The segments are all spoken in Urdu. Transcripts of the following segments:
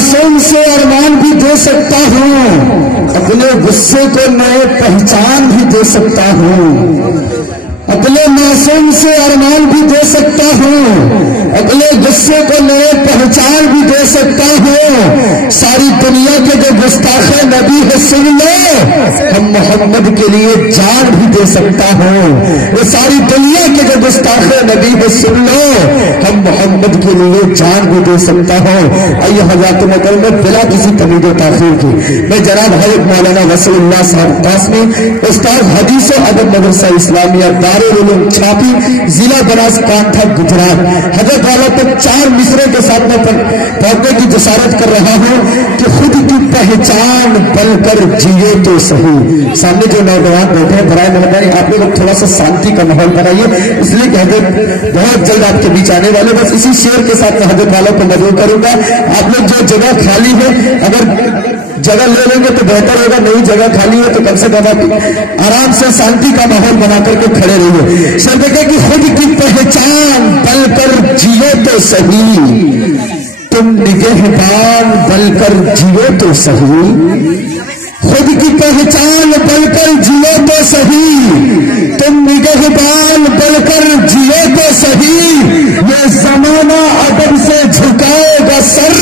معصوم سے ارمان بھی دے سکتا ہوں، اپنے غصے کو نئے پہچان بھی دے سکتا ہوں، اپنے معصوم سے ارمان بھی دے سکتا ہوں، اپنے غصے کو نئے پہچان بھی دے سکتا ہوں۔ ساری دنیا کے جو گستاخ نبی ہے سن لو، ہم محمد کے لیے جان بھی دے سکتا ہوں۔ وہ ساری دنیا کے جو گستاخ نبی ہے سن لو، ہم محمد کے لیے جان بھی دے سکتا ہوں۔ آئیے حضرات مکرم بلا کسی تمید و تاخیر کی میں جناب حضرت مولانا رسول اللہ صاحب قاسمی استاد حدیث و ادب مدرسہ اسلامیہ دارالعلوم چھاپی ضلع بناسکانٹھا گجرات حضرت والا پر 4 مصرے کے ساتھ میں پڑھنے کی جسارت کر رہا ہوں کہ خود کی پہچان بن کر جیے تو صحیح۔ سامنے جو نوجوان بیٹھے ہیں برائے مہربانی آپ لوگ تھوڑا سا شانتی کا ماحول بنائیے، اس لیے کہ حضرت بہت جلد آپ کے بیچ آنے والے، بس اسی شعر کے ساتھ میں حضرت والا کو مدعو کروں گا۔ آپ لوگ جو جگہ خالی ہے اگر جگہ لے لیں گے تو بہتر ہوگا، نئی جگہ خالی ہے تو کم سے کم آرام سے شانتی کا ماحول بنا کر کے کھڑے رہیے۔ سردے کی خود کی پہچان بن کر جیے تو صحیح، تم نگہبان بن کر جیے تو صحیح، خود کی پہچان بن کر جیے تو صحیح، تم نگہبان بن کر جیے تو صحیح، یہ زمانہ ادب سے جھکائے گا سر،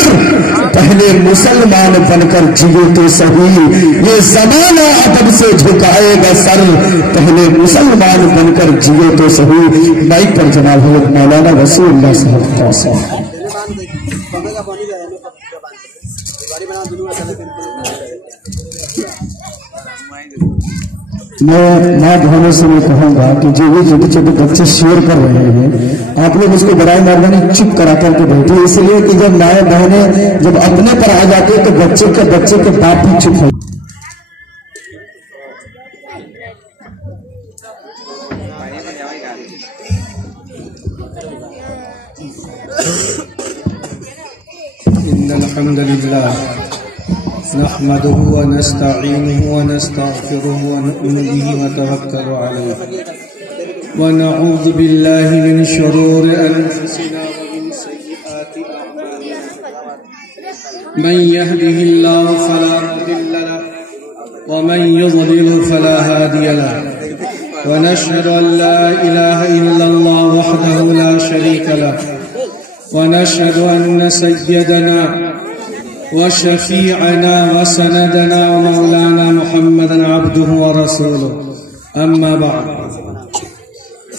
پہلے مسلمان بن کر جیے تو صحیح، یہ زمانہ ادب سے جھکائے گا سر، پہلے مسلمان بن کر جیے تو صحیح۔ مائک پر جناب حضرت مولانا رسول اللہ صاحب۔ میں ماں بہنوں سے میں کہوں گا کہ جو یہ چھوٹے چھوٹے بچے شور کر رہے ہیں آپ لوگ اس کو برائے مہربانی چپ کرا کر کے بیٹھے، اس لیے کہ جب مائیں بہنیں جب اپنے پر آ جاتے تو بچے کے باپ بھی چپ ہو۔ ان الحمد للہ نحمده ونستعينه ونستغفره ونؤمن به ونتوكل عليه ونعوذ بالله من شرور أنفسنا ومن سيئات أعمالنا من يهده الله فلا مضل له ومن يضلل فلا هادي له ونشهد أن لا إله إلا الله وحده لا شريك له ونشهد أن سيدنا وشفيعنا وسندنا ومولانا محمدا عبده ورسوله أما بعد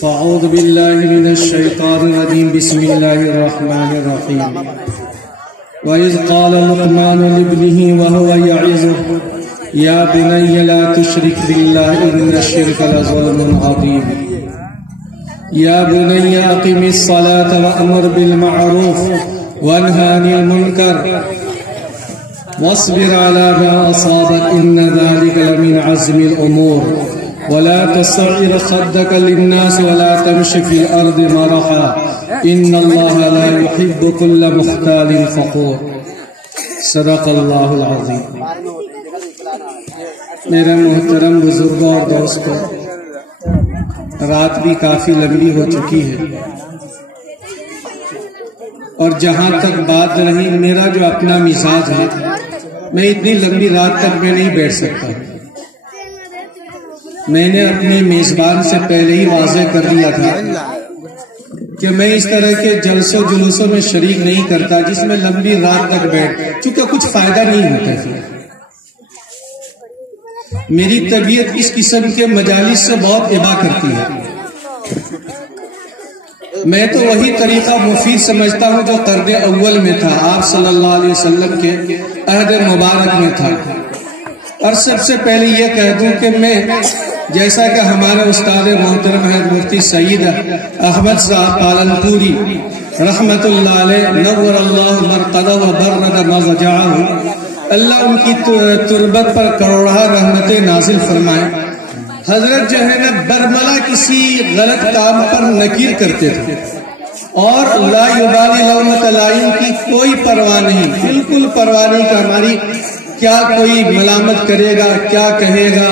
فأعوذ بالله من الشيطان الرجيم بسم الله الرحمن الرحيم وإذ قال لقمان لابنه وهو يعظه يا بني لا تشرك بالله إن الشرك لظلم عظيم يا بني أقم الصلاة وأمر بالمعروف وانهى عن المنكر واصبر على ما أصابك إن ذلك لمن عزم الأمور ولا تصعر خدك للناس ولا تمش في الأرض مرحا إن الله لا يحب كل مختال فخور صدق اللہ العظیم۔ میرے محترم بزرگوں اور دوستوں، رات بھی کافی لمبی ہو چکی ہے اور جہاں تک بات رہی میرا جو اپنا مزاج ہے میں اتنی لمبی رات تک میں نہیں بیٹھ سکتا۔ میں نے اپنے میزبان سے پہلے ہی واضح کر دیا تھا کہ میں اس طرح کے جلسوں جلوسوں میں شریک نہیں کرتا جس میں لمبی رات تک بیٹھ، چونکہ کچھ فائدہ نہیں ہوتا۔ میری طبیعت اس قسم کے مجالس سے بہت ابا کرتی ہے۔ میں تو وہی طریقہ مفید سمجھتا ہوں جو قرن اول میں تھا، آپ صلی اللہ علیہ وسلم کے عہد مبارک میں تھا۔ اور سب سے پہلے یہ کہہ دوں کہ میں جیسا کہ ہمارے استاد محترم حضرت مفتی سید احمد صاحب پالنپوری رحمت اللہ علیہ نور اللہ مرقدہ و برد مضجعہ، اللہ ان کی تربت پر کروڑہ رحمتیں نازل فرمائے، حضرت جو ہے نا برملا کسی غلط کام پر نکیر کرتے تھے اور لا یبالی لومۃ لائم کی کوئی پرواہ نہیں، بالکل پرواہ نہیں کہ ہماری کیا کوئی ملامت کرے گا، کیا کہے گا،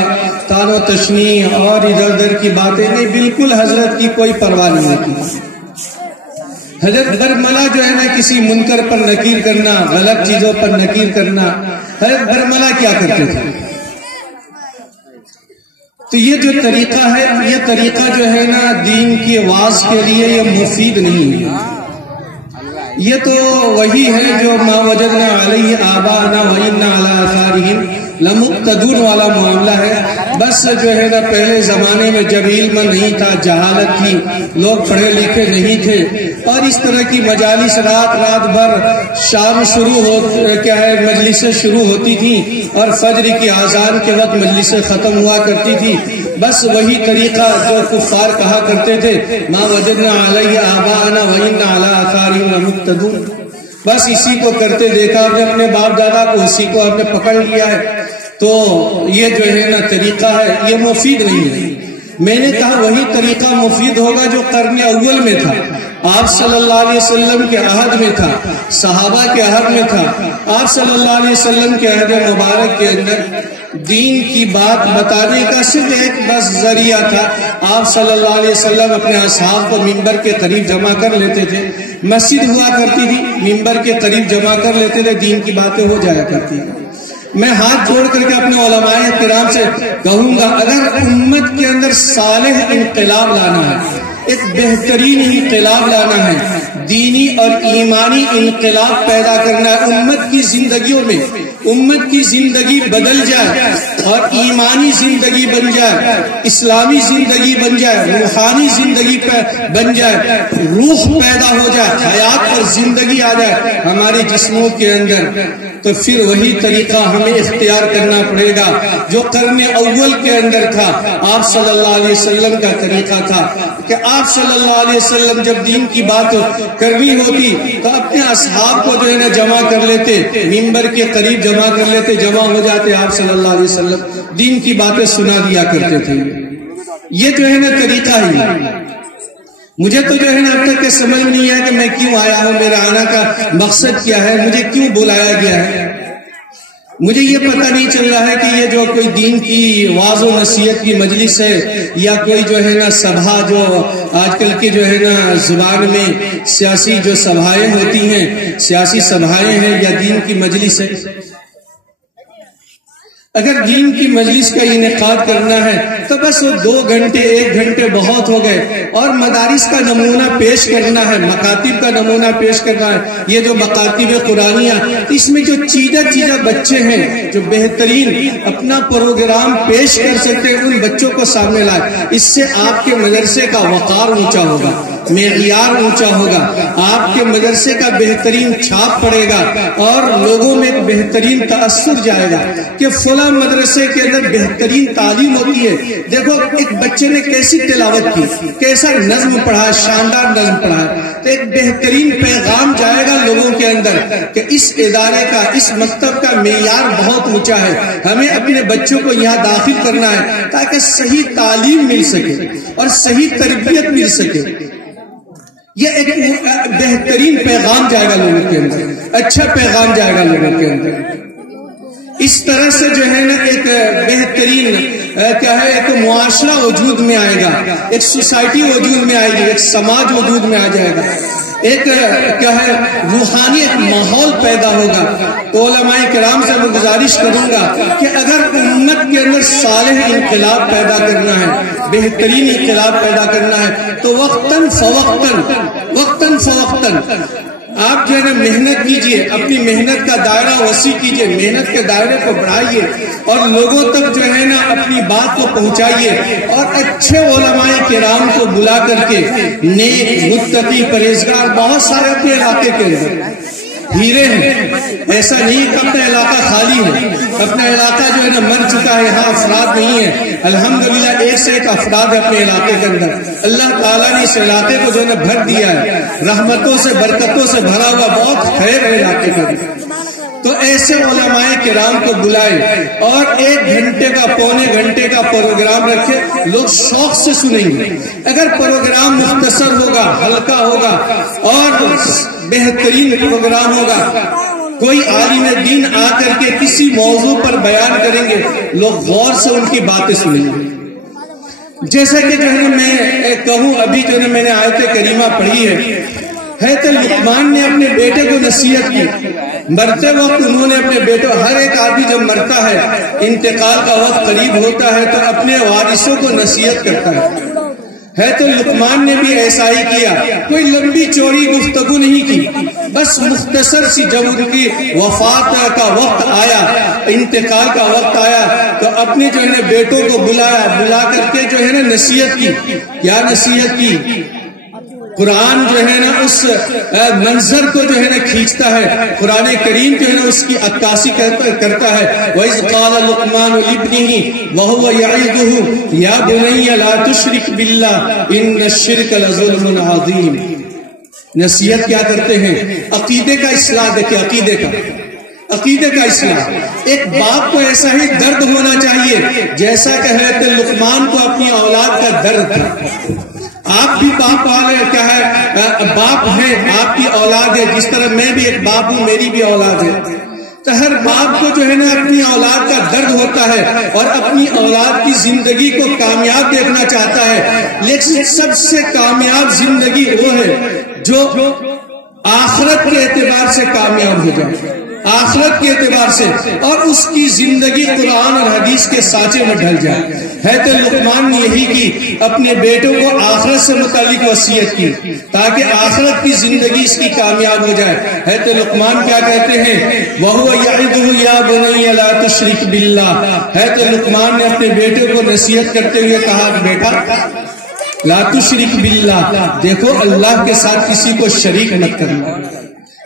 تان و تشنیع اور ادھر ادھر کی باتیں نہیں، بالکل حضرت کی کوئی پرواہ نہیں کی۔ حضرت برملا جو ہے نا کسی منکر پر نکیر کرنا، غلط چیزوں پر نکیر کرنا، حضرت برملا کیا کرتے تھے؟ تو یہ جو طریقہ ہے، یہ طریقہ جو ہے نا دین کی آواز کے لیے یہ مفید نہیں ہے. یہ تو وہی ہے جو ما وجدنا علیہ آباءنا وإنا علی آثارہم لمقتدون والا معاملہ ہے. بس جو ہے نا پہلے زمانے میں جب علم نہیں تھا، جہالت تھی، لوگ پڑھے لکھے نہیں تھے، اور اس طرح کی مجالس رات بھر شام مجلسیں شروع ہوتی تھیں اور فجر کی اذان کے وقت مجلسیں ختم ہوا کرتی تھی. بس وہی طریقہ جو کفار کہا کرتے تھے، ما وجدنا علیہ آباءنا وإنا علی آثارہم لمقتدون، بس اسی کو کرتے دیکھا ہم نے اپنے باپ دادا کو، اسی کو ہم نے پکڑ لیا ہے. تو یہ جو ہے نا طریقہ ہے، یہ مفید نہیں ہے. میں نے کہا وہی طریقہ مفید ہوگا جو قرن اول میں تھا، آپ صلی اللہ علیہ وسلم کے عہد میں تھا، صحابہ کے عہد میں تھا. آپ صلی اللہ علیہ وسلم کے عہد مبارک کے اندر دین کی بات بتانے کا صرف ایک بس ذریعہ تھا. آپ صلی اللہ علیہ وسلم اپنے اصحاب کو ممبر کے قریب جمع کر لیتے تھے، مسجد ہوا کرتی تھی، ممبر کے قریب جمع کر لیتے تھے، دین کی باتیں ہو جایا کرتی تھی. میں ہاتھ جوڑ کر کے اپنے علماء کرام سے کہوں گا، اگر امت کے اندر صالح انقلاب لانا ہے، ایک بہترین انقلاب لانا ہے، دینی اور ایمانی انقلاب پیدا کرنا ہے، امت کی زندگیوں میں امت کی زندگی بدل جائے اور ایمانی زندگی بن جائے، اسلامی زندگی بن جائے، روحانی زندگی بن جائے، روح پیدا ہو جائے، حیات اور زندگی آ جائے ہمارے جسموں کے اندر، تو پھر وہی طریقہ ہمیں اختیار کرنا پڑے گا جو قرن اول کے اندر تھا. آپ صلی اللہ علیہ وسلم کا طریقہ تھا کہ آپ صلی اللہ علیہ وسلم جب دین کی بات کرنی ہوتی تو اپنے اصحاب کو جو ہے نا جمع کر لیتے، ممبر کے قریب جمع کر لیتے، جمع ہو جاتے، آپ صلی اللہ علیہ وسلم دین کی باتیں سنا دیا کرتے تھے. یہ جو ہے نا طریقہ ہی. مجھے تو جو ہے نا اب تک کہ سمجھ نہیں ہے کہ میں کیوں آیا ہوں، میرا آنا کا مقصد کیا ہے، مجھے کیوں بلایا گیا ہے. مجھے یہ پتہ نہیں چل رہا ہے کہ یہ جو کوئی دین کی واعظ و نصیحت کی مجلس ہے یا کوئی جو ہے نا سبھا، جو آج کل کی جو ہے نا زبان میں سیاسی جو سبھائیں ہوتی ہیں، سیاسی سبھائیں ہیں یا دین کی مجلس ہے. اگر دین کی مجلس کا انعقاد کرنا ہے تو بس وہ 2 گھنٹے 1 گھنٹے بہت ہو گئے، اور مدارس کا نمونہ پیش کرنا ہے، مکاتب کا نمونہ پیش کرنا ہے. یہ جو مکاتب قرآنیہ، اس میں جو چیدہ بچے ہیں جو بہترین اپنا پروگرام پیش کر سکتے ہیں، ان بچوں کو سامنے لائے. اس سے آپ کے مدرسے کا وقار اونچا ہوگا، معیار اونچا ہوگا، آپ کے مدرسے کا بہترین چھاپ پڑے گا اور لوگوں میں ایک بہترین تاثر جائے گا کہ فلاں مدرسے کے اندر بہترین تعلیم ہوتی ہے. دیکھو ایک بچے نے کیسی تلاوت کی، کیسا نظم پڑھا، شاندار نظم پڑھا، تو ایک بہترین پیغام جائے گا لوگوں کے اندر کہ اس ادارے کا، اس مکتب کا معیار بہت اونچا ہے، ہمیں اپنے بچوں کو یہاں داخل کرنا ہے تاکہ صحیح تعلیم مل سکے اور صحیح تربیت مل سکے. یہ ایک بہترین پیغام جائے گا لوگوں کے اندر، اچھا پیغام جائے گا لوگوں کے اندر. اس طرح سے جو ہے نا ایک بہترین ایک معاشرہ وجود میں آئے گا، ایک سوسائٹی وجود میں آئے گی، ایک سماج وجود میں آ جائے گا، ایک روحانی ایک ماحول پیدا ہوگا. تو علماء کرام سے میں گزارش کروں گا کہ اگر امت کے اندر صالح انقلاب پیدا کرنا ہے، بہترین انقلاب پیدا کرنا ہے، تو وقتاً فوقتاً آپ جو ہے نا محنت کیجئے، اپنی محنت کا دائرہ وسیع کیجئے، محنت کے دائرے کو بڑھائیے اور لوگوں تک جو ہے نا اپنی بات کو پہنچائیے، اور اچھے علماء کرام کو بلا کر کے، نیک متقی پرہیزگار بہت سارے اپنے علاقے کے اندر ہیرے ہیں. ایسا نہیں کہ اپنا علاقہ خالی ہے، اپنا علاقہ جو ہے نا مر چکا ہے، یہاں افراد نہیں ہے. الحمدللہ 1 سے 1 افراد ہے اپنے علاقے کے اندر. اللہ تعالیٰ نے اس علاقے کو جو ہے نا بھر دیا ہے، رحمتوں سے برکتوں سے بھرا ہوا بہت خیر ہے علاقے کا. تو ایسے علماء کرام کو بلائے اور 1 گھنٹے کا، پونے گھنٹے کا پروگرام رکھے، لوگ شوق سے سنیں گے. اگر پروگرام مختصر ہوگا، ہلکا ہوگا اور بہترین پروگرام ہوگا، کوئی عالم دین آ کر کے کسی موضوع پر بیان کریں گے، لوگ غور سے ان کی باتیں سنیں گے. جیسا کہ جو ہے میں کہوں، ابھی جو ہے میں نے آیت کریمہ پڑھی ہے حضرت لقمان نے اپنے بیٹے کو نصیحت کی. مرتے وقت انہوں نے اپنے بیٹے، ہر ایک آدمی جب مرتا ہے، انتقال کا وقت قریب ہوتا ہے تو اپنے وارثوں کو نصیحت کرتا ہے. حضرت لقمان نے بھی ایسا ہی کیا. کوئی لمبی چوڑی گفتگو نہیں کی، بس مختصر سی جب ان کی وفات کا وقت آیا، انتقال کا وقت آیا، تو اپنے جو ہے نا بیٹوں کو بلا کر کے جو ہے نا نصیحت کی. کیا نصیحت کی؟ قرآن جو ہے نا اس منظر کو جو ہے نا کھینچتا ہے. قرآن کریم جو ہے نا اس کی عکاسی کرتا ہے. وَإِذْ قَالَ لُقْمَانُ لِابْنِهِ وَهُوَ يَعِظُهُ يَا بُنَيَّ لَا تُشْرِكْ بِاللَّهِ إِنَّ الشِّرْكَ لَظُلْمٌ عَظِيمٌ. نصیحت کیا کرتے ہیں؟ عقیدے کا اصلاح. دیکھیں عقیدے کا اصلاح. ایک باپ کو ایسا ہی درد ہونا چاہیے جیسا کہ حضرت لقمان کو اپنی اولاد کا درد تھا. آپ بھی باپ والے کیا ہے، باپ ہیں، آپ کی اولاد ہے. جس طرح میں بھی ایک باپ ہوں، میری بھی اولاد ہے. تو ہر باپ کو جو ہے نا اپنی اولاد کا درد ہوتا ہے اور اپنی اولاد کی زندگی کو کامیاب دیکھنا چاہتا ہے. لیکن سب سے کامیاب زندگی وہ ہے جو آخرت کے اعتبار سے کامیاب ہو جائے، آخرت کے اعتبار سے، اور اس کی زندگی قرآن اور حدیث کے سانچے میں ڈھل جائے. حضرت لقمان نے یہی کی، اپنے بیٹوں کو آخرت سے متعلق وصیت کی تاکہ آخرت کی زندگی اس کی کامیاب ہو جائے. حضرت لقمان کیا کہتے ہیں؟ وَهُوَ يَعِظُهُ يَا بُنَيَّ لَا تُشْرِكْ بِاللَّهِ. حضرت لقمان نے اپنے بیٹے کو نصیحت کرتے ہوئے کہا، بیٹا لا تشرک باللہ، دیکھو اللہ کے ساتھ کسی کو شریک مت کرنا.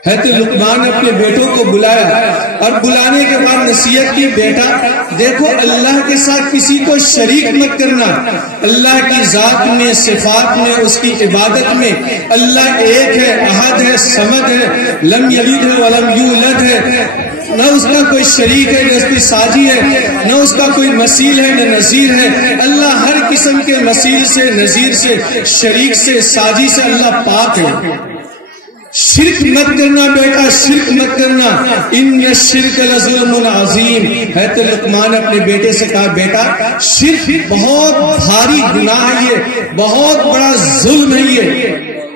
حضرت لقمان نے اپنے بیٹوں کو بلایا اور بلانے کے بعد نصیحت کی، بیٹا دیکھو اللہ کے ساتھ کسی کو شریک مت کرنا. اللہ کی ذات میں، صفات میں، اس کی عبادت میں اللہ ایک ہے، احد ہے، صمد ہے، لم یلد ہے ولم یولد ہے. نہ اس کا کوئی شریک ہے، نہ اس کی ساجی ہے، نہ اس کا کوئی مثیل ہے، نہ نظیر ہے. اللہ ہر قسم کے مثیل سے، نظیر سے، شریک سے، ساجی سے اللہ پاک ہے. شرک مت کرنا بیٹا، شرک مت کرنا. ان الشرک لظلم عظیم. حضرت لقمان نے اپنے بیٹے سے کہا، بیٹا شرک بہت بھاری گناہ ہے، یہ بہت بڑا ظلم ہے،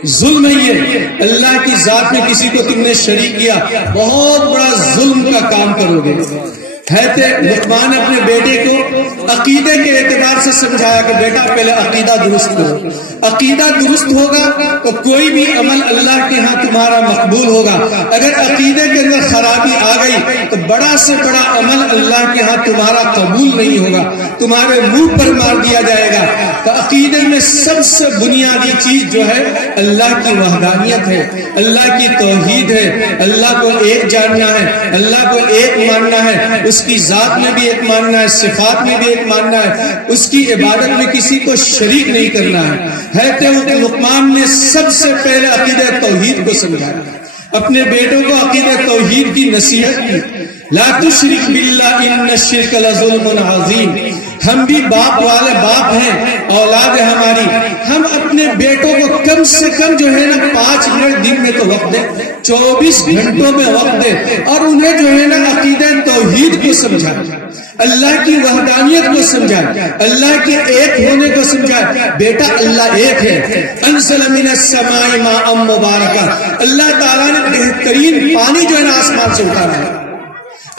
ظلم ہے یہ. اللہ کی ذات میں کسی کو تم نے شریک کیا، بہت بڑا ظلم کا کام کرو گے. حضرت لقمان نے اپنے بیٹے کو عقیدے کے اعتبار سے سمجھایا کہ بیٹا پہلے عقیدہ درست کرو. عقیدہ درست ہوگا تو کوئی بھی عمل اللہ کے ہاں تمہارا مقبول ہوگا. اگر عقیدے کے اندر خرابی آ گئی تو بڑا سے بڑا عمل اللہ کے ہاں تمہارا قبول نہیں ہوگا، تمہارے منہ پر مار دیا جائے گا. تو عقیدے میں سب سے بنیادی چیز جو ہے اللہ کی وحدانیت ہے، اللہ کی توحید ہے. اللہ کو ایک جاننا ہے، اللہ کو ایک ماننا ہے، اس کی ذات میں بھی ایک ماننا ہے، صفات میں بھی ایک ماننا ہے، اس کی عبادت میں کسی کو شریک نہیں کرنا ہے. حضرت لقمان نے سب سے پہلے عقیدہ توحید کو سمجھایا، اپنے بیٹوں کو عقیدہ توحید کی نصیحت کی. لا تشرک باللہ ان الشرک لظلم عظیم. ہم بھی باپ والے باپ ہیں، اولاد ہے ہماری. ہم اپنے بیٹوں کو کم سے کم جو ہے نا 5 منٹ دن میں تو وقت دیں، 24 گھنٹوں میں وقت دیں اور انہیں جو ہے نا عقیدہ توحید کو سمجھائیں، اللہ کی وحدانیت کو سمجھائیں، اللہ کے ایک ہونے کو سمجھائیں. بیٹا اللہ ایک ہے. انزل من السماء ماء مبارکا، اللہ تعالیٰ نے بہترین پانی جو ہے نا آسمان سے اتارا ہے.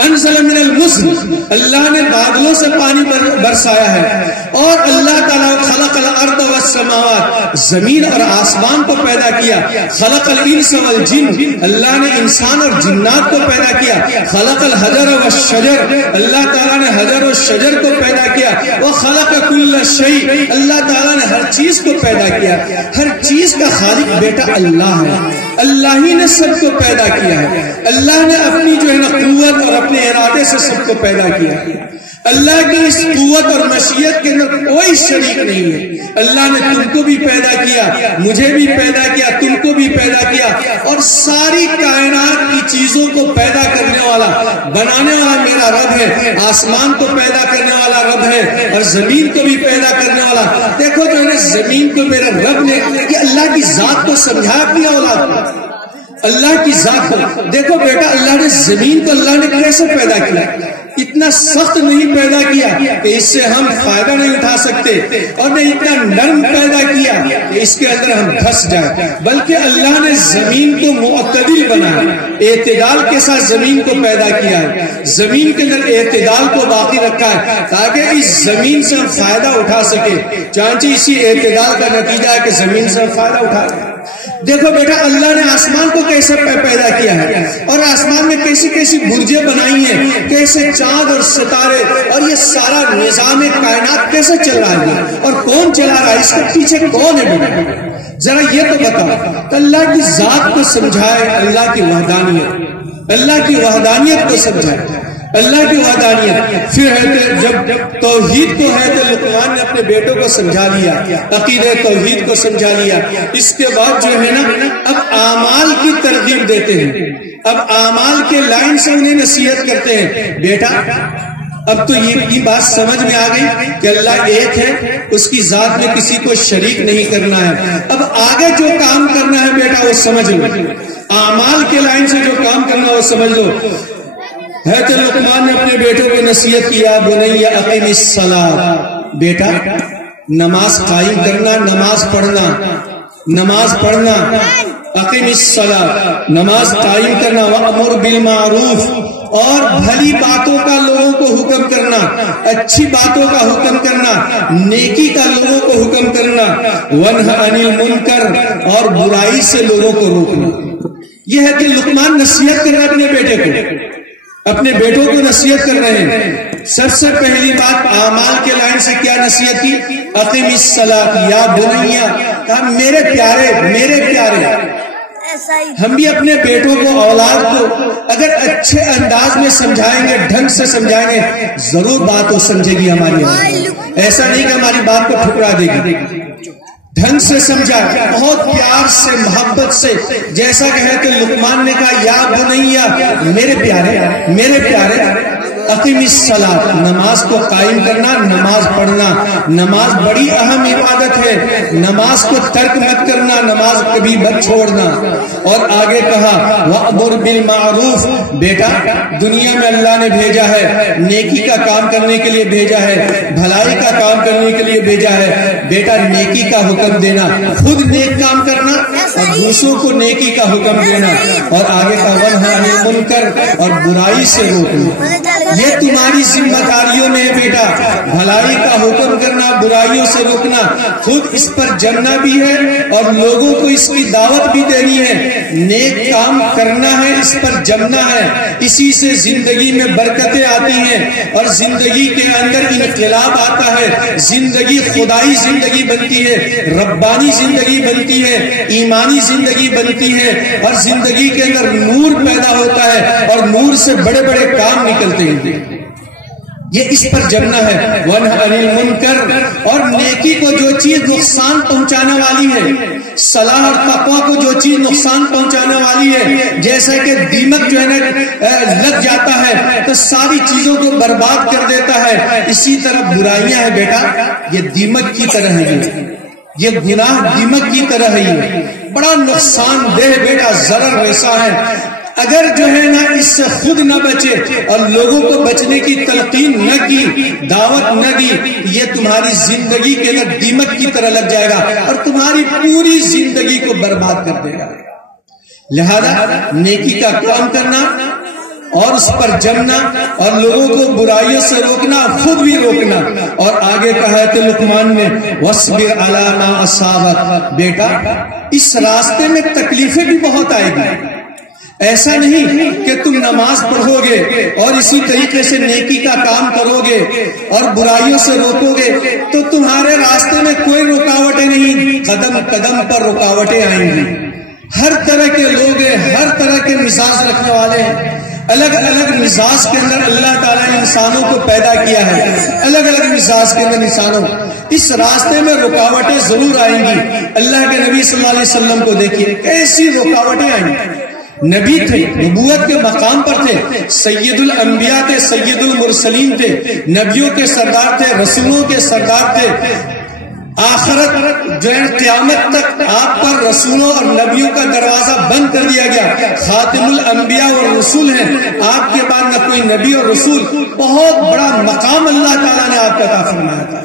انزل من المزن، اللہ نے بادلوں سے پانی برسایا ہے. اور اللہ تعالیٰ خلق الارض والسماوات، زمین اور آسمان کو پیدا کیا. خلق الانس والجن، اللہ نے انسان اور جنات کو پیدا کیا. خلق الحجر والشجر، اللہ تعالیٰ نے حجر و شجر کو پیدا کیا. وخلق كل شيء، اللہ تعالیٰ نے ہر چیز کو پیدا کیا. ہر چیز کا خالق بیٹا اللہ ہے، اللہ ہی نے سب کو پیدا کیا ہے. اللہ نے اپنی جو ہے نا قوت اور اپنے ارادے سے سب کو پیدا کیا. اللہ کی اس قوت اور مشیت کے اندر کوئی شریک نہیں ہے. اللہ نے تم کو بھی پیدا کیا، مجھے بھی پیدا کیا، تم کو بھی پیدا کیا، اور ساری کائنات کی چیزوں کو پیدا کرنے والا، بنانے والا میرا رب ہے. آسمان کو پیدا کرنے والا رب ہے اور زمین کو بھی پیدا کرنے والا. دیکھو جو ہے زمین کو میرا رب نے، یہ اللہ کی ذات کو سمجھا اپنی اولاد، اللہ کی ذات کو. دیکھو بیٹا اللہ نے زمین کو اللہ نے کیسے پیدا کیا. اتنا سخت نہیں پیدا کیا کہ اس سے ہم فائدہ نہیں اٹھا سکتے، اور نہ اتنا نرم پیدا کیا کہ اس کے اندر ہم پھنس جائیں، بلکہ اللہ نے زمین کو معتدل بنایا، اعتدال کے ساتھ زمین کو پیدا کیا ہے، زمین کے اندر اعتدال کو باقی رکھا ہے تاکہ اس زمین سے ہم فائدہ اٹھا سکے۔ چانچہ اسی اعتدال کا نتیجہ ہے کہ زمین سے ہم فائدہ اٹھا سکے۔ دیکھو بیٹا، اللہ نے آسمان کو کیسے پیدا کیا ہے، اور آسمان میں کیسی کیسی برجیں بنائی ہیں، کیسے چاند اور ستارے اور یہ سارا نظام کائنات کیسے چل رہا ہے، اور کون چلا رہا ہے، اس کے پیچھے کون ہے بیٹا، ذرا یہ تو بتاؤ۔ تو اللہ کی ذات کو سمجھائے، اللہ کی وحدانیت، اللہ کی وحدانیت کو سمجھائے، اللہ کی وحدانیت۔ پھر ہے جب توحید کو ہے تو لقمان نے اپنے بیٹوں کو سمجھا لیا، عقیدہ توحید کو سمجھا لیا۔ اس کے بعد جو ہے نا، اب اعمال کی ترغیب دیتے ہیں، اب اعمال کے لائن سے انہیں نصیحت کرتے ہیں، بیٹا اب تو یہ بات سمجھ میں آ گئی کہ اللہ ایک ہے، اس کی ذات میں کسی کو شریک نہیں کرنا ہے، اب آگے جو کام کرنا ہے بیٹا وہ سمجھ لو، اعمال کے لائن سے جو کام کرنا ہے وہ سمجھ لو۔ حضرت لقمان نے اپنے بیٹوں کو نصیحت کیا، بنی اقیم الصلاۃ، بیٹا نماز قائم کرنا، نماز پڑھنا، نماز پڑھنا، اقیم الصلاۃ، نماز قائم کرنا، وامر بالمعروف، اور بھلی باتوں کا لوگوں کو حکم کرنا، اچھی باتوں کا حکم کرنا، نیکی کا لوگوں کو حکم کرنا، ونہ عن المنکر، اور برائی سے لوگوں کو روکنا۔ یہ ہے کہ لقمان نصیحت کر رہے ہیں اپنے بیٹے کو، اپنے بیٹوں کو نصیحت کر رہے ہیں۔ سب سے پہلی بات اعمال کے لائن سے کیا نصیحت کی؟ اقیم الصلاۃ یا بنیا، کہا میرے پیارے، میرے پیارے۔ ہم بھی اپنے بیٹوں کو، اولاد کو اگر اچھے انداز میں سمجھائیں گے، ڈھنگ سے سمجھائیں گے، ضرور بات وہ سمجھے گی ہماری، ایسا نہیں کہ ہماری بات کو ٹھکرا دے گی۔ ڈھنگ سے سمجھا، بہت پیار سے، محبت سے، جیسا کہ ہے کہ لقمان نے کہا یا بنیا، میرے پیارے، میرے پیارے، اقیم الصلاۃ، نماز کو قائم کرنا، نماز پڑھنا۔ نماز بڑی اہم عبادت ہے، نماز کو ترک مت کرنا، نماز کبھی مت چھوڑنا۔ اور آگے کہا وَأْمُرْ بِالْمَعْرُوفِ، بیٹا دنیا میں اللہ نے بھیجا ہے، نیکی کا کام کرنے کے لیے بھیجا ہے، بھلائی کا کام کرنے کے لیے بھیجا ہے، بیٹا نیکی کا حکم دینا، خود نیک کام کرنا اور دوسروں کو نیکی کا حکم دینا۔ اور آگے کا وَنْهَ عَنِ الْمُنْكَرِ، اور برائی سے روکنا۔ یہ تمہاری ذمہ داریوں میں ہے بیٹا، بھلائی کا حکم کرنا، برائیوں سے روکنا، خود اس پر جمنا بھی ہے اور لوگوں کو اس کی دعوت بھی دینی ہے، نیک کام کرنا ہے، اس پر جمنا ہے۔ اسی سے زندگی میں برکتیں آتی ہیں اور زندگی کے اندر انقلاب آتا ہے، زندگی خدائی زندگی بنتی ہے، ربانی زندگی بنتی ہے، ایمانی زندگی بنتی ہے، اور زندگی کے اندر نور پیدا ہوتا ہے اور نور سے بڑے بڑے کام نکلتے ہیں۔ یہ اس پر جمنا ہے۔ وَنْهَ عَنِ الْمُنْكَرِ، اور نیکی کو جو چیز نقصان پہنچانے والی ہے، صلاح اور تقویٰ کو جو چیز نقصان پہنچانے والی ہے، جیسا کہ دیمک جو ہے نا لگ جاتا ہے تو ساری چیزوں کو برباد کر دیتا ہے، اسی طرح برائیاں ہیں بیٹا، یہ دیمک کی طرح ہے، یہ گناہ دیمک کی طرح ہے، یہ بڑا نقصان دہ بیٹا، ضرر ویسا ہے۔ اگر جو ہے نا اس سے خود نہ بچے اور لوگوں کو بچنے کی تلقین نہ کی، دعوت نہ دی، یہ تمہاری زندگی کے اندر دیمک کی طرح لگ جائے گا اور تمہاری پوری زندگی کو برباد کر دے گا۔ لہذا نیکی کا کام کرنا اور اس پر جمنا اور لوگوں کو برائیوں سے روکنا، خود بھی روکنا۔ اور آگے کہا ہے کہ لقمان نے وَاصْبِرْ عَلَىٰ مَا أَصَابَكَ، بیٹا اس راستے میں تکلیفیں بھی بہت آئے گی، ایسا نہیں کہ تم نماز پڑھو گے اور اسی طریقے سے نیکی کا کام کرو گے اور برائیوں سے روکو گے تو تمہارے راستے میں کوئی رکاوٹیں نہیں، قدم قدم پر رکاوٹیں آئیں گی۔ ہر طرح کے لوگ ہیں، ہر طرح کے مزاج رکھنے والے ہیں، الگ الگ مزاج کے اندر اللہ تعالیٰ نے انسانوں کو پیدا کیا ہے، الگ الگ مزاج کے اندر انسانوں، اس راستے میں رکاوٹیں ضرور آئیں گی۔ اللہ کے نبی صلی اللہ علیہ وسلم کو دیکھیے کیسی رکاوٹیں آئیں گی، نبی تھے، نبوت کے مقام پر تھے، سید الانبیاء تھے، سید المرسلین تھے، نبیوں کے سردار تھے، رسولوں کے سردار تھے۔ آخرت جو ہے قیامت تک آپ پر رسولوں اور نبیوں کا دروازہ بند کر دیا گیا، خاتم الانبیاء اور رسول ہیں، آپ کے بعد نہ کوئی کوئی نبی اور رسول بہت بڑا مقام اللہ تعالیٰ نے آپ کا عطا فرمایا تھا،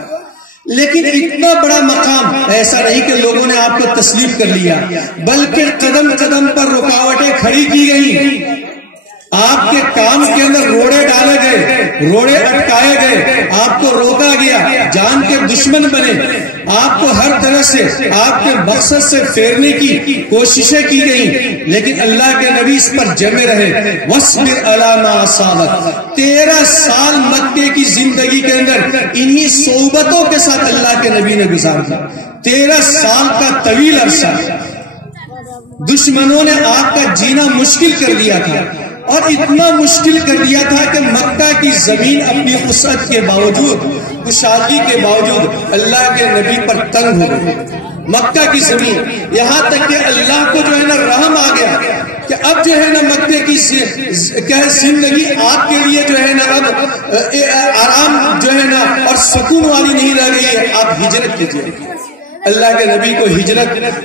لیکن اتنا بڑا مقام ایسا نہیں کہ لوگوں نے آپ کو تسلیم کر لیا، بلکہ قدم قدم پر رکاوٹیں کھڑی کی گئی، آپ کے کام کے اندر روڑے ڈالے گئے، روڑے اٹکائے گئے، آپ کو روکا گیا، جان کے دشمن بنے، آپ کو ہر طرح سے آپ کے مقصد سے پھیرنے کی کوششیں کی گئیں، لیکن اللہ کے نبی اس پر جمے رہے۔ وَاصْبِرْ عَلَىٰ مَا أَصَابَكَ، 13 سال مکے کی زندگی کے اندر انہی صحبتوں کے ساتھ اللہ کے نبی نے گزار دیا، 13 سال کا طویل عرصہ دشمنوں نے آپ کا جینا مشکل کر دیا تھا، اور اتنا مشکل کر دیا تھا کہ مکہ کی زمین اپنی وسعت کے باوجود، کشادگی کے باوجود اللہ کے نبی پر تنگ ہو گئی۔ مکہ کی زمین، یہاں تک کہ اللہ کو جو ہے نا رحم آ گیا کہ اب جو ہے نا مکے کی زندگی آپ کے لیے جو ہے نا اب آرام جو ہے نا اور سکون والی نہیں رہ گئی ہے، آپ ہجرت کیجیے۔ اللہ کے نبی کو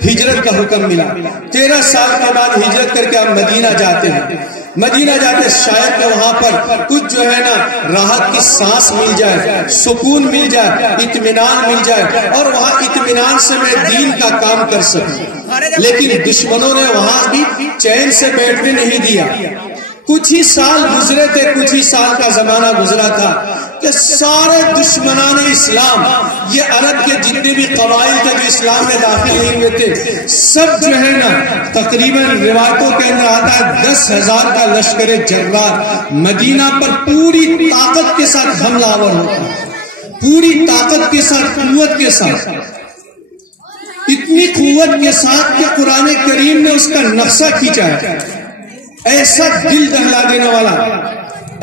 ہجرت کا حکم ملا، 13 سال کے بعد ہجرت کر کے آپ مدینہ جاتے ہیں، مدینہ جاتے شاید کہ وہاں پر کچھ جو ہے نا راحت کی سانس مل جائے، سکون مل جائے، اطمینان مل جائے، اور وہاں اطمینان سے میں دین کا کام کر سکوں، لیکن دشمنوں نے وہاں بھی چین سے بیٹھنے نہیں دیا۔ کچھ ہی سال گزرے تھے، کچھ ہی سال کا زمانہ گزرا تھا کہ سارے دشمنان اسلام، یہ عرب کے جتنے بھی قبائل تھے جو اسلام میں داخل نہیں ہوئے تھے، سب جو ہے نا تقریباً روایتوں کے اندر آتا ہے 10,000 کا لشکر جرار مدینہ پر پوری طاقت کے ساتھ حملہ آور ہوتا ہے، پوری طاقت کے ساتھ، قوت کے ساتھ، اتنی قوت کے ساتھ کہ قرآن کریم نے اس کا نقشہ کھینچا ہے، ایسا دل دہلا دینے والا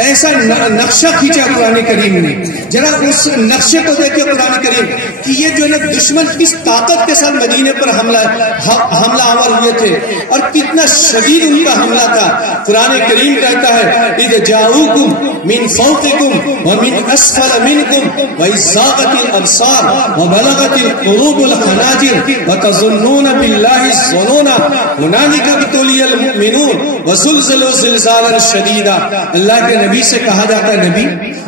ایسا نقشہ کھینچا قرآن کریم نے۔ ذرا اس نقشے کو دیکھیں قرآن کریم کہ یہ جو ہے دشمن کس طاقت کے ساتھ مدینے پر حملہ آور ہوئے تھے اور کتنا شدید ان کا حملہ تھا۔ قرآن کریم کہتا ہے اذ جاؤکم من فوقکم ومن اسفل منکم واذ زاغت الابصار وبلغت القلوب الحناجر وتظنون بالله الظنون هنالك ابتلي المؤمنون وزلزلوا زلزالا شديدا۔ اللہ کے نبی سے کہا جاتا ہے نبی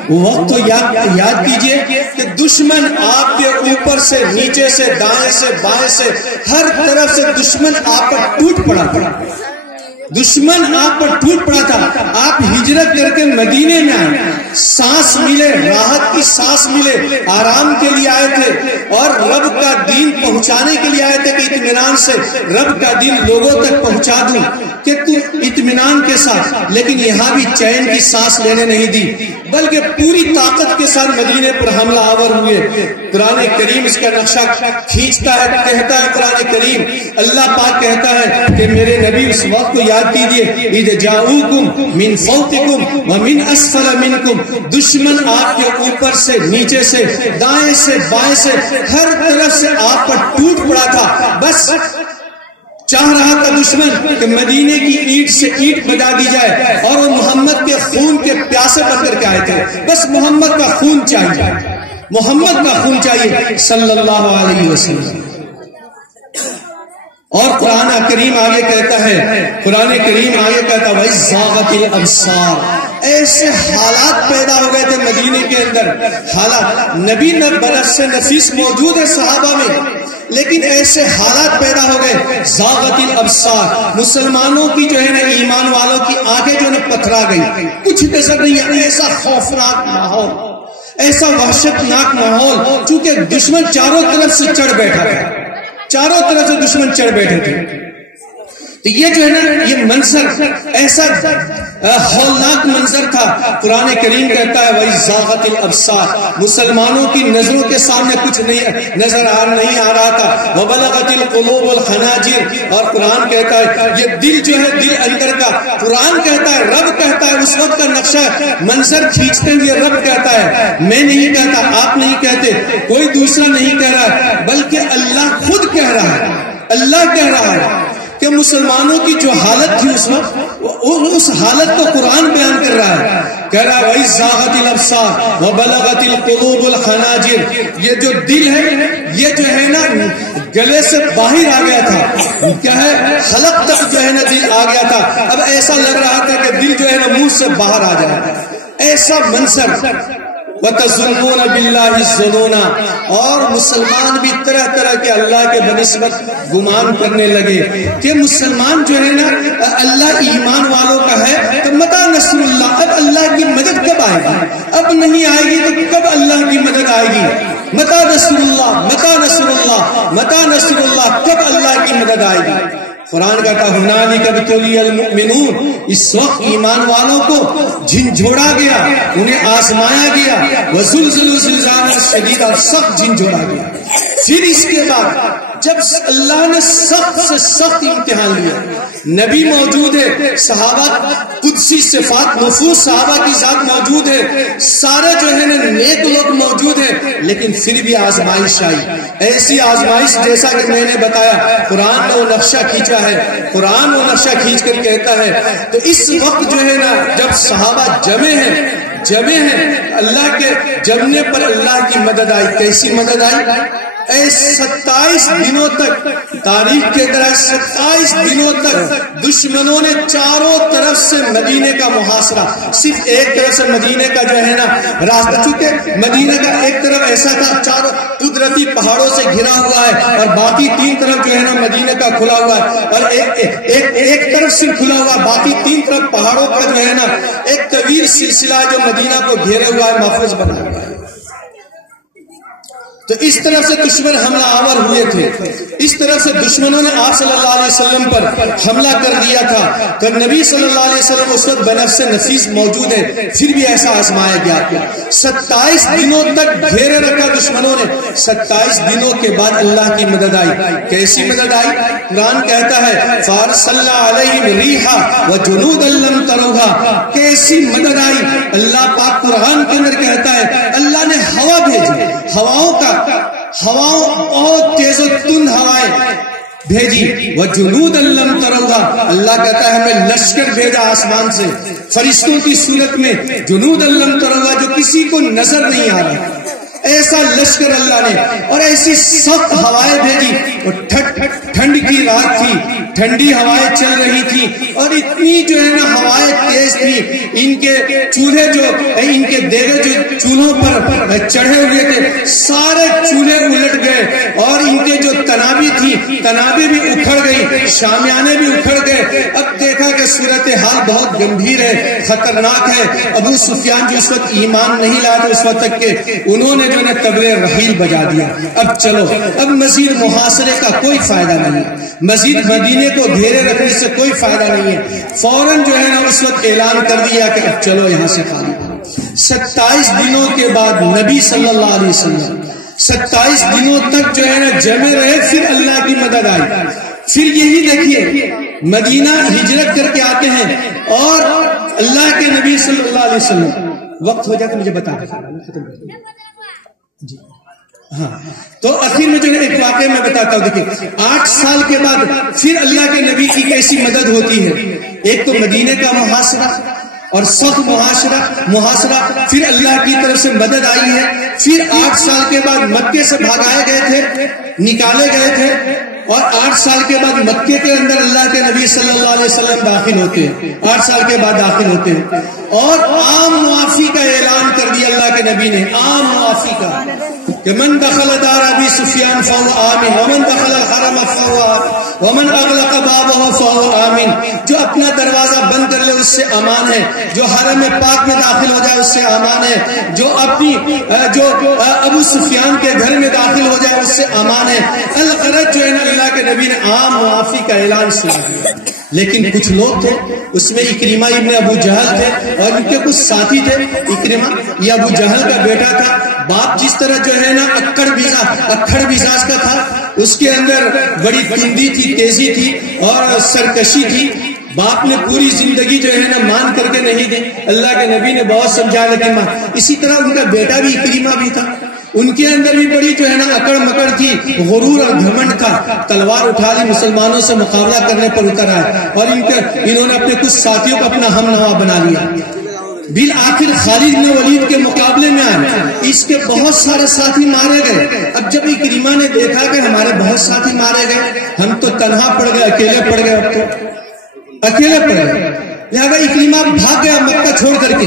وہ وقت تو یاد کیجئے کہ دشمن آپ کے اوپر سے، نیچے سے، دائیں سے، بائیں سے، ہر طرف سے دشمن آپ پر ٹوٹ پڑا تھا، دشمن آپ پر ٹوٹ پڑا تھا۔ آپ ہجرت کر کے مدینے میں آئے، سانس ملے، راحت کی سانس ملے، آرام کے لیے آئے تھے اور رب کا دین پہنچانے کے لیے آئے تھے کہ اطمینان سے رب کا دین لوگوں تک پہنچا دوں کہ تم اطمینان کے ساتھ، لیکن یہاں بھی چین کی سانس لینے نہیں دی بلکہ پوری طاقت کے ساتھ مدینے پر حملہ آور ہوئے۔ قرآن کریم اس کا نقشہ کھینچتا ہے، کہتا ہے قرآن کریم، اللہ پاک کہتا ہے کہ میرے نبی اس وقت کو یاد کیجئے اذ جاؤکم من فوقکم ومن اسفل منکم، دشمن آپ کے اوپر سے، نیچے سے، دائیں سے، بائیں سے، ہر طرف سے آپ پر ٹوٹ پڑا تھا۔ بس چاہ رہا تھا دشمن کہ مدینے کی اینٹ سے اینٹ بجا دی جائے، اور وہ محمد کے خون کے پیاسے بن کر کے آئے تھے، بس محمد کا خون چاہیے، محمد کا خون چاہیے صلی اللہ علیہ وسلم۔ اور قرآن کریم آگے کہتا ہے، قرآن کریم آگے کہتا ہے وَإِذْ زَاغَتِ الْأَبْصَارُ، ایسے حالات پیدا ہو گئے تھے مدینے کے اندر، حالات نبی میں بلس سے نفیس موجود ہے صحابہ میں، لیکن ایسے حالات پیدا ہو گئے زاغت الابصار، مسلمانوں کی جو ہے نا، ایمان والوں کی آنکھیں جو ہے نا پتھرا گئی، کچھ نظر نہیں ہے، ایسا خوفناک ماحول، ایسا وحشتناک ماحول، چونکہ دشمن چاروں طرف سے چڑھ بیٹھا تھا، چاروں طرف سے دشمن چڑھ بیٹھے تھے۔ تو یہ جو ہے نا، یہ منظر ایسا ہولناک منظر تھا۔ قرآن کریم کہتا ہے وَإِذْ زَاغَتِ الْأَبْصَارُ، مسلمانوں کی نظروں کے سامنے کچھ نہیں نظر نہیں آ رہا تھا۔ وَبَلَغَتِ الْقُلُوبُ الْحَنَاجِرَ، اور قرآن کہتا ہے یہ دل جو ہے، دل اندر کا، قرآن کہتا ہے، رب کہتا ہے، اس وقت کا نقشہ منظر کھینچتے ہوئے رب کہتا ہے، میں نہیں کہتا، آپ نہیں کہتے، کوئی دوسرا نہیں کہہ رہا ہے، بلکہ اللہ خود کہہ رہا ہے، اللہ کہہ رہا ہے کہ مسلمانوں کی جو حالت تھی اس وقت، اس حالت کو قرآن بیان کر رہا ہے کہہ رہا وَإِذْ زَاغَتِ الْأَبْصَارُ وَبَلَغَتِ الْقُلُوبُ الْحَنَاجِرَ، یہ جو دل ہے یہ جو ہے نا گلے سے باہر آ گیا تھا، کیا ہے حلق تک جو ہے نا دل آ گیا تھا، اب ایسا لگ رہا تھا کہ دل جو ہے نا منہ سے باہر آ جائے، ایسا منظر۔ وَتَظُنُّونَ بِاللَّهِ الظُّنُونَ، اور مسلمان بھی طرح طرح کے اللہ کے بنسبت گمان کرنے لگے کہ مسلمان جو ہے نا اللہ ایمان والوں کا ہے تو متى نصر اللہ، اب اللہ کی مدد کب آئے گی، اب نہیں آئے گی تو کب اللہ کی مدد آئے گی، متى نصر اللہ، متى نصر اللہ، متى نصر اللہ، کب اللہ کی مدد آئے گی۔ قرآن کہتا ہنالک ابتلی المؤمنون، اس وقت ایمان والوں کو جھنجھوڑا گیا، انہیں آزمایا گیا، وزلزلوا زلزالا شدیدا، سخت جھنجھوڑا گیا۔ پھر اس کے بعد جب اللہ نے سخت سے سخت امتحان لیا، نبی موجود ہے، صحابہ قدسی صفات نفوس صحابہ کی ذات موجود ہے، سارے جو ہے نا نیک لوگ موجود ہیں، لیکن پھر بھی آزمائش آئی، ایسی آزمائش جیسا کہ میں نے بتایا قرآن نے وہ نقشہ کھینچا ہے، قرآن وہ نقشہ کھینچ کر کہتا ہے۔ تو اس وقت جو ہے نا جب صحابہ جمع ہیں اللہ کے جمنے پر اللہ کی مدد آئی، کیسی مدد آئی؟ 27 دنوں تک، تاریخ کے طرح 27 دنوں تک دشمنوں نے چاروں طرف سے مدینے کا محاصرہ، صرف ایک طرف سے مدینے کا جو ہے نا راستہ، چونکہ مدینے کا ایک طرف ایسا تھا چاروں قدرتی پہاڑوں سے گھرا ہوا ہے اور باقی 3 طرف جو ہے نا مدینے کا کھلا ہوا ہے، اور ایک طرف سے کھلا ہوا، باقی 3 طرف پہاڑوں کا جو ہے نا ایک طویل سلسلہ جو مدینہ کو گھیرے ہوا ہے، محفوظ بنا ہوا ہے۔ تو اس طرف سے دشمن حملہ آور ہوئے تھے، اس طرف سے دشمنوں نے آپ صلی اللہ علیہ وسلم پر حملہ کر دیا تھا، تو نبی صلی اللہ علیہ وسلم اس وقت بنفس نفیس موجود ہے، پھر بھی ایسا آزمایا گیا۔ 27 دنوں تک گھیرے رکھا دشمنوں نے، 27 دنوں کے بعد اللہ کی مدد آئی، کیسی مدد آئی؟ قرآن کہتا ہے فَأَرْسَلْنَا عَلَيْهِمْ رِيحًا وَجُنُودًا لَّمْ تَرَوْهَا، کیسی مدد آئی؟ اللہ پاک قرآن کے اندر کہتا ہے اللہ نے ہوا بھیجی، ہواؤں بہت تیز و تند ہوائیں بھیجی، وَجُنُودًا لَّمْ تَرَوْهَا، اللہ کہتا ہے ہمیں لشکر بھیجا آسمان سے فرشتوں کی صورت میں، جُنُودًا لَّمْ تَرَوْهَا، جو کسی کو نظر نہیں آ رہا، ایسا لشکر اللہ نے، اور ایسی سخت ہوائیں بھیجی، اور ٹھنڈ کی رات تھی، ٹھنڈی ہوائیں چل رہی تھی، اور اتنی جو ہے نا ہوائیں تیز تھی، ان کے چولہے جو ان کے دیگر جو چولہوں پر چڑھے ہوئے تھے سارے چولہے الٹ گئے، اور ان کے جو تنابی تھی تنابی بھی اکھڑ گئی، شامیانے بھی اکھڑ گئے۔ اب دیکھا کہ صورتحال بہت گمبھیر ہے، خطرناک ہے۔ ابو سفیان جو اس وقت ایمان نہیں لایا تھا اس وقت تک کہ انہوں نے جو ہے طبلِ رحیل بجا دیا، اب چلو، اب مزید محاصرے کا کوئی فائدہ نہیں، مزید مدینے کو گھیرے رکھنے سے کوئی فائدہ نہیں ہے، فوراً جو ہے نا اس وقت اعلان کر دیا کہ اب چلو یہاں سے خالی۔ 27 دنوں کے بعد نبی صلی اللہ علیہ وسلم 27 دنوں تک جو ہے نا جمے رہے، پھر اللہ کی مدد آئی۔ پھر یہی دیکھیے مدینہ ہجرت کر کے آتے ہیں، اور اللہ کے نبی صلی اللہ علیہ وسلم، وقت ہو جائے تو مجھے بتا دیں جی ہاں، تو آخر میں جو ہے ایک واقعہ میں بتاتا ہوں۔ دیکھیں 8 سال کے بعد پھر اللہ کے نبی کی کیسی مدد ہوتی ہے، ایک تو مدینے کا محاصرہ اور سخت محاصرہ، پھر اللہ کی طرف سے مدد آئی ہے، پھر 8 سال کے بعد مکے سے بھگائے گئے تھے، نکالے گئے تھے، اور 8 سال کے بعد مکے کے اندر اللہ کے نبی صلی اللہ علیہ وسلم داخل ہوتے ہیں، 8 سال کے بعد داخل ہوتے ہیں، اور عام معافی کا اعلان کر دیا اللہ کے نبی نے، عام معافی کا، کہ من دخل دار ابی سفیان فهو آمن ومن دخل الحرم فهو آمن ومن اغلق بابه فهو آمن، جو اپنا دروازہ بند کر لے اس سے امان ہے، جو حرم پاک میں داخل ہو جائے اس سے امان ہے، جو ابو سفیان کے گھر میں داخل ہو جائے اس سے امان ہے۔ الغرض جو ہے نا اللہ کے نبی نے عام معافی کا اعلان سنا دیا، لیکن کچھ لوگ تھے اس میں اکرمہ ابن ابو جہل تھے، اور ان کے کچھ ساتھی تھے، اکرمہ یہ ابو جہل کا بیٹا تھا، باپ جس طرح جو ہے نا اکڑ مزاج کا تھا، اس کے اندر بڑی تندی تھی، تیزی تھی اور سرکشی تھی، باپ نے پوری زندگی جو ہے نا مان کر کے نہیں دی، اللہ کے نبی نے بہت سمجھا لیکن مان۔ اسی طرح ان کا بیٹا بھی اکرمہ بھی تھا، ان کے اندر بھی بڑی جو ہے نا اکڑ مکڑ تھی، غرور اور گھمنڈ کا، تلوار اٹھا لی، مسلمانوں سے مقابلہ کرنے پر اتر آئے، اور انہوں نے اپنے کچھ ساتھیوں کو اپنا ہم نوا بنا لیا۔ بالآخر خالد بن ولید کے مقابلے میں آئے، اس کے بہت سارے ساتھی مارے گئے۔ اب جب اکرمہ نے دیکھا کہ ہمارے بہت ساتھی مارے گئے، ہم تو تنہا پڑ گئے، اکیلے پڑ گئے، اب تو اکیلے پڑ گئے، لہذا اکرمہ بھاگ گیا مکہ چھوڑ کر کے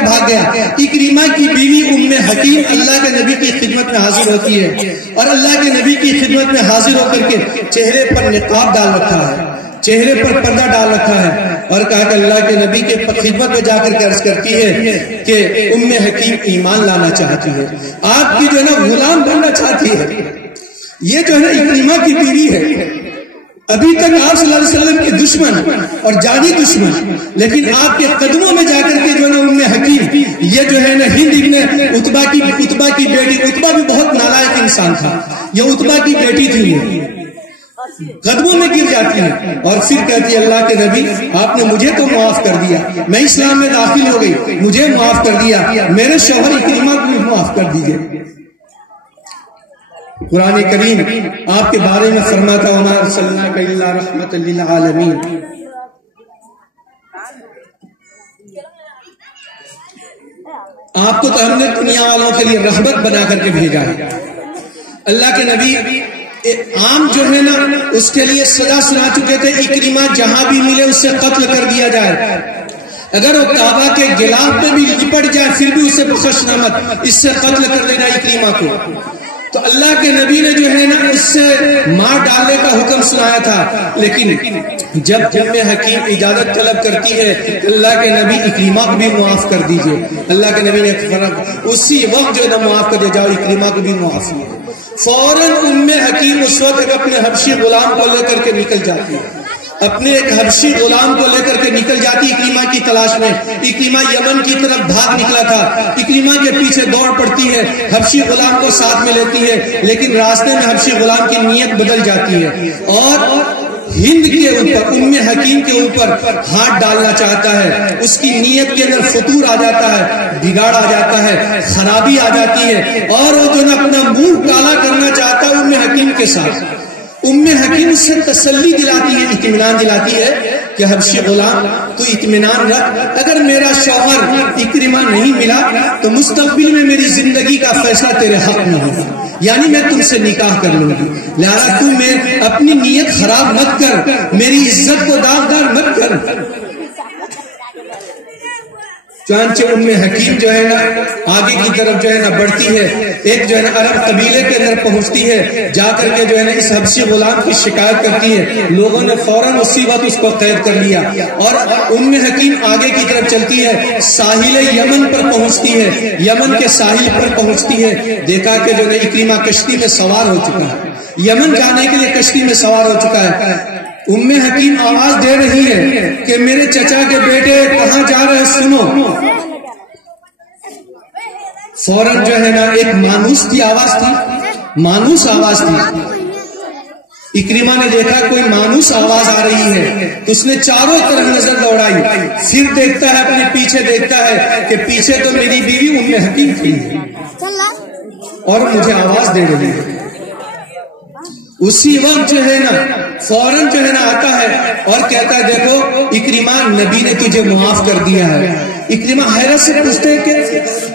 بھاگ گیا۔ اکرمہ کی بیوی ام حکیم اللہ کے نبی کی خدمت میں حاضر ہوتی ہے، اور اللہ کے نبی کی خدمت میں حاضر ہو کر کے چہرے پر نقاب ڈال رکھا ہے، چہرے پر پردہ ڈال رکھا ہے، اور کہا کہ اللہ کے نبی کے خدمت میں جا کر کے عرض کرتی ہے کہ ام حکیم ایمان لانا چاہتی ہے، آپ کی جو ہے نا غلام بننا چاہتی ہے۔ یہ جو ہے نا اکرمہ کی بیوی ہے، ابھی تک آپ صلی اللہ علیہ وسلم کے دشمن اور جانی دشمن، لیکن آپ کے قدموں میں جا کر کے جو ہے نا ام حکیم، یہ جو ہے نا ہند ابن عتبہ کی بیٹی، عتبہ بھی بہت نالائق انسان تھا، یہ عتبہ کی بیٹی تھی، قدموں میں گر جاتی ہے اور پھر کہتی ہے اللہ کے نبی آپ نے مجھے تو معاف کر دیا، میں اسلام میں داخل ہو گئی، مجھے معاف کر دیا، میرے شوہر اکرمہ کو بھی معاف کر دیجیے۔ قرآن کریم آپ کے بارے میں فرماتا وما ارسلناک الا رحمۃ للعالمین، آپ کو تو ہم نے دنیا والوں کے لیے رحمت بنا کر کے بھیجا ہے۔ اللہ کے نبی عام جو ہے نا اس کے لیے سزا سنا چکے تھے، اکرمہ جہاں بھی ملے اس سے قتل کر دیا جائے، اگر وہ کعبہ کے غلاف پہ بھی لپٹ جائے پھر بھی اسے بخش نہ مت، اس سے قتل کر دینا اکرمہ کو۔ تو اللہ کے نبی نے جو ہے نا اس سے مار ڈالنے کا حکم سنایا تھا، لیکن جب ام حکیم اجازت طلب کرتی ہے کہ اللہ کے نبی اکرمہ کو بھی معاف کر دیجئے، اللہ کے نبی نے اسی وقت جو ہے نا معاف کر دیا، جاؤ اکرمہ کو بھی معاف کیا۔ فوراً ام حکیم اس وقت اپنے حبشی غلام کو لے کر کے نکل جاتی ہے، اپنے ایک حبشی غلام کو لے کر کے نکل جاتی اکرمہ کی تلاش میں۔ اکرمہ یمن کی طرف بھاگ نکلا تھا، اکرمہ کے پیچھے دوڑ پڑتی ہے، حبشی غلام کو ساتھ میں لیتی ہے، لیکن راستے میں حبشی غلام کی نیت بدل جاتی ہے اور ہند کے اوپر، ام حکیم کے اوپر ہاتھ ڈالنا چاہتا ہے، اس کی نیت کے اندر فطور آ جاتا ہے، بگاڑ آ جاتا ہے، خرابی آ جاتی ہے، اور وہ جو اپنا منہ کالا کرنا چاہتا ہے ام حکیم کے ساتھ۔ ام حکیم اس سے تسلی دلاتی ہے، اطمینان دلاتی ہے کہ حبشی غلام تو اطمینان رکھ، اگر میرا شوہر اکرمہ نہیں ملا تو مستقبل میں میری زندگی کا فیصلہ تیرے حق میں ہوگا، یعنی میں تم سے نکاح کر لوں گی، لہذا تم میں اپنی نیت خراب مت کر، میری عزت کو داغدار مت کر۔ چنانچہ ام حکیم جو ہے نا آگے کی طرف جو ہے نا بڑھتی ہے، ایک جو ہے نا عرب قبیلے کے اندر پہنچتی ہے، جا کر کے جو ہے نا اس حبشی غلام کی شکایت کرتی ہے، لوگوں نے فوراً اسی وقت اس کو قید کر لیا، اور ام حکیم آگے کی طرف چلتی ہے، ساحل یمن پر پہنچتی ہے، یمن کے ساحل پر پہنچتی ہے، دیکھا کہ جو ہے اکرمہ کشتی میں سوار ہو چکا ہے، یمن جانے کے لیے کشتی میں سوار ہو چکا ہے۔ ام حکیم آواز دے رہی ہے کہ میرے چچا کے بیٹے کہاں جا رہے سنو۔ فوراً جو ہے نا ایک مانوس کی آواز تھی، مانوس آواز تھی، اکرمہ نے دیکھا کوئی مانوس آواز آ رہی ہے تو اس نے چاروں طرف نظر دوڑائی، پھر دیکھتا ہے اپنے پیچھے، دیکھتا ہے کہ پیچھے تو میری بیوی ام حکیم کھڑی ہے اور مجھے آواز دے رہی ہے۔ اسی وقت جو ہے نا فوراً جو ہے نا آتا ہے اور کہتا ہے دیکھو اکرمہ نبی نے تجھے معاف کر دیا ہے۔ اکرمہ حیرت سے پوچھتے ہیں کہ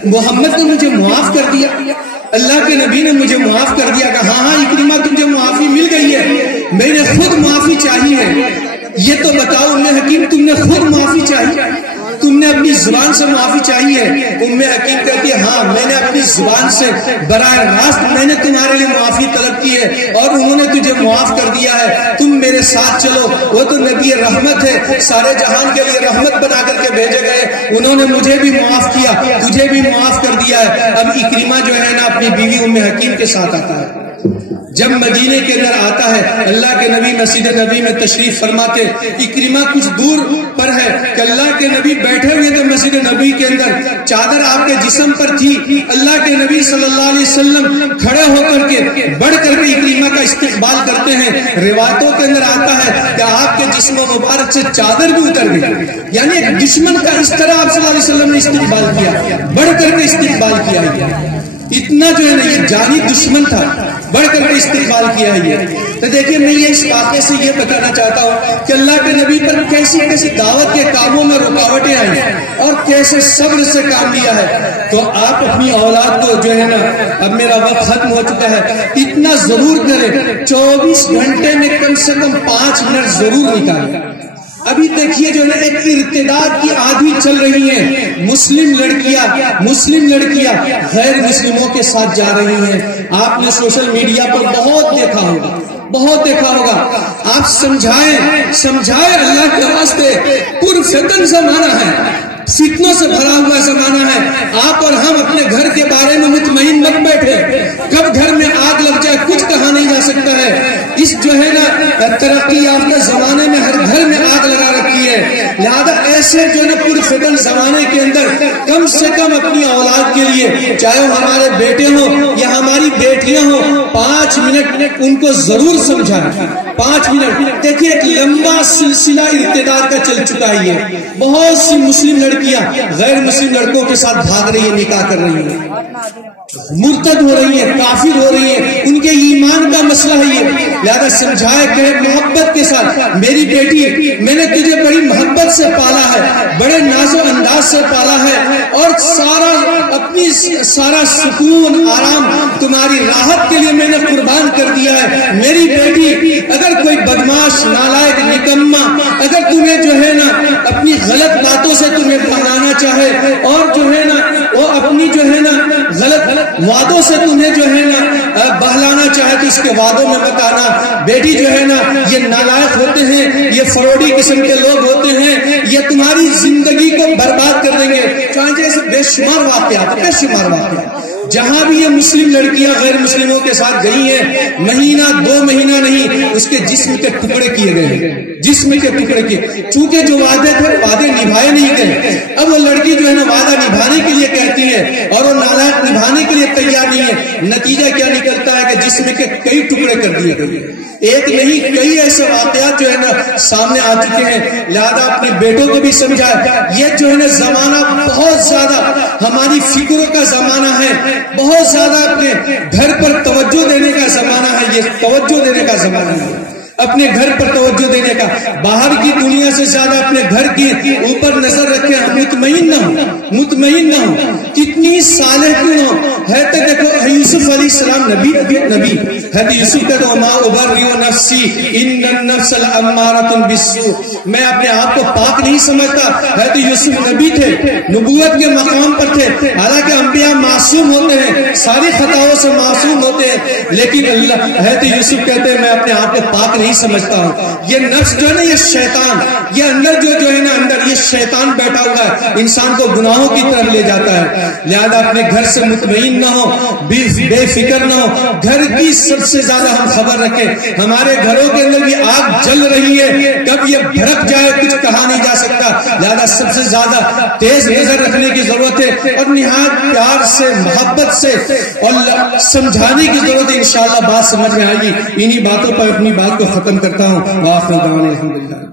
محمد نے مجھے معاف کر دیا، اللہ کے نبی نے مجھے معاف کر دیا؟ کہ ہاں اکرمہ تجھے معافی مل گئی ہے، میں نے خود معافی چاہی ہے۔ یہ تو بتاؤ ام حکیم تم نے خود معافی چاہی، تم نے اپنی زبان سے معافی چاہی ہے؟ ام حکیم کہتی ہے ہاں میں نے اپنی زبان سے براہ راست میں نے تمہارے لیے معافی طلب کی ہے اور انہوں نے تجھے معاف کر دیا ہے، تم میرے ساتھ چلو، وہ تو نبی رحمت ہے، سارے جہان کے لیے رحمت بنا کر کے بھیجے گئے، انہوں نے مجھے بھی معاف کیا، تجھے بھی معاف کر دیا ہے۔ اب اکرمہ جو ہے نا اپنی بیوی ام حکیم کے ساتھ آتا ہے، جب مدینے کے اندر آتا ہے اللہ کے نبی مسجد نبی میں تشریف فرماتے، اکرمہ کچھ دور پر ہے کہ اللہ کے نبی بیٹھے ہوئے تھے مسجد نبی کے اندر، چادر آپ کے جسم پر تھی، اللہ کے نبی صلی اللہ علیہ وسلم کھڑے ہو کر کے بڑھ کر کے اکرمہ کا استقبال کرتے ہیں۔ روایتوں کے اندر آتا ہے کہ آپ کے جسم مبارک سے چادر بھی اتر گئی، یعنی ایک دشمن کا اس طرح آپ صلی اللہ علیہ وسلم نے استقبال کیا، بڑھ کر کے استقبال کیا۔ اتنا جو ہے نا یہ جانی دشمن تھا، بڑھ کر کے استقبال کیا ہے یہ. تو دیکھیے میں یہ اس واقعے سے یہ بتانا چاہتا ہوں کہ اللہ کے نبی پر کیسی کیسی دعوت کے کاموں میں رکاوٹیں آئی اور کیسے صبر سے کام لیا ہے. تو آپ اپنی اولاد کو جو ہے نا، اب میرا وقت ختم ہو چکا ہے، اتنا ضرور کریں 24 گھنٹے میں کم سے کم 5 منٹ ضرور نکالیں. ابھی دیکھیے جو ہے نا ایک ارتداد کی آندھی چل رہی ہے، مسلم لڑکیاں غیر مسلموں کے ساتھ جا رہی ہیں. آپ نے سوشل میڈیا پر بہت دیکھا ہوگا. آپ سمجھائیں اللہ کے واسطے. پرفتن زمانہ ہے، فتنوں سے بھرا ہوا زمانہ ہے. آپ اور ہم اپنے گھر کے بارے میں مطمئن مت بیٹھے. کب گھر میں آگ لگ جائے کچھ کہا نہیں جا سکتا ہے. اس جو ہے نا ترقی یافتہ زمانے میں ہر گھر میں آگ لگا رکھی ہے. لہذا ایسے جو ہے نا پرفتن زمانے کے اندر کم سے کم اپنی اولاد کے لیے، چاہے وہ ہمارے بیٹے ہوں یا ہماری بیٹیاں ہوں، 5 منٹ ان کو ضرور سمجھائیں. 5 منٹ. دیکھیے ایک لمبا سلسلہ ارتداد کا چل چکا ہے. بہت سی مسلم لڑکیاں غیر مسلم لڑکوں کے ساتھ بھاگ رہی ہیں، نکاح کر رہی ہیں، مرتد ہو رہی ہیں، کافر ہو رہی ہیں. ان کے ایمان کا مسئلہ ہے یہ. لہذا سمجھائے کہ محبت کے ساتھ، میری بیٹی میں نے تجھے بڑی محبت سے پالا ہے، بڑے ناز و انداز سے پالا ہے، اور سارا سکون آرام تمہاری راحت کے لیے میں نے قربان کر دیا ہے. میری بیٹی اگر کوئی بدماش نالائق نکما اگر تمہیں جو ہے نا اپنی غلط باتوں سے تمہیں بہلانا چاہے اور جو ہے نا وہ اپنی جو ہے نا غلط وعدوں سے تمہیں جو ہے نا بہلانا چاہے تو اس کے وعدوں میں بتانا بیٹی جو ہے نا یہ نالائق ہوتے ہیں، یہ فروڈی قسم کے لوگ ہوتے ہیں، یہ تمہاری زندگی کو برباد کر دیں گے. چاہے ایسے بے شمار واقعات جہاں بھی یہ مسلم لڑکیاں غیر مسلموں کے ساتھ گئی ہیں، مہینہ 2 مہینہ نہیں، اس کے جسم کے ٹکڑے کیے گئے، جسم کے ٹکڑے کیے. چونکہ جو وعدے تھے وعدے نبھائے نہیں گئے. اب وہ لڑکی جو ہے نا وعدہ نبھانے کے لیے کہتی ہے اور وہ نالائق نبھانے کے لیے تیار نہیں ہے. نتیجہ کیا نکلتا ہے کہ جسم کے کئی ٹکڑے کر دیے گئے. ایک نہیں کئی ایسے واقعات جو ہے نا سامنے آ چکے ہیں. لہذا اپنے بیٹوں کو بھی سمجھائے. یہ جو ہے نا زمانہ بہت زیادہ ہماری فکروں کا زمانہ ہے، بہت زیادہ اپنے گھر پر توجہ دینے کا زمانہ ہے. یہ توجہ دینے کا زمانہ ہے، اپنے گھر پر توجہ دینے کا. باہر کی دنیا سے زیادہ اپنے گھر کی اوپر نظر رکھیں. مطمئن نہ ہو کتنی صالح کیوں ہو ہے. تو دیکھو یوسف علیہ السلام نبی ہے. یوسف کا تو ما ابرئ نفسی ان النفس لامارۃ بالسوء، میں اپنے آپ کو پاک نہیں سمجھتا. ہے تو یوسف نبی تھے، نبوت کے مقام پر تھے. حالانکہ انبیاء معصوم ہوتے ہیں، ساری خطاؤں سے معصوم ہوتے ہیں، لیکن اللہ ہے تو یوسف کہتے ہیں میں اپنے آپ کو پاک نہیں سمجھتا ہوں. یہ نفس جو ہے نا یہ شیطان، یہ اندر جو ہے نا اندر یہ شیطان بیٹھا ہوا ہے، انسان کو گناہوں کی طرف لے جاتا ہے. لہذا اپنے گھر سے مطمئن نہ ہو، بے فکر نہ ہو. گھر کی سب سے زیادہ ہم خبر رکھیں. ہمارے گھروں کے اندر یہ آگ جل رہی ہے، کب یہ بھڑک جائے کچھ کہا نہیں جا سکتا. لہذا سب سے زیادہ تیز نظر رکھنے کی ضرورت ہے اور نہایت پیار سے محبت سے اور سمجھانے کی ضرورت ہے. انشاءاللہ بات سمجھ میں آئے گی. انہی باتوں پر اپنی بات کو ختم کرتا ہوں. وآخر دعوانا الحمدللہ.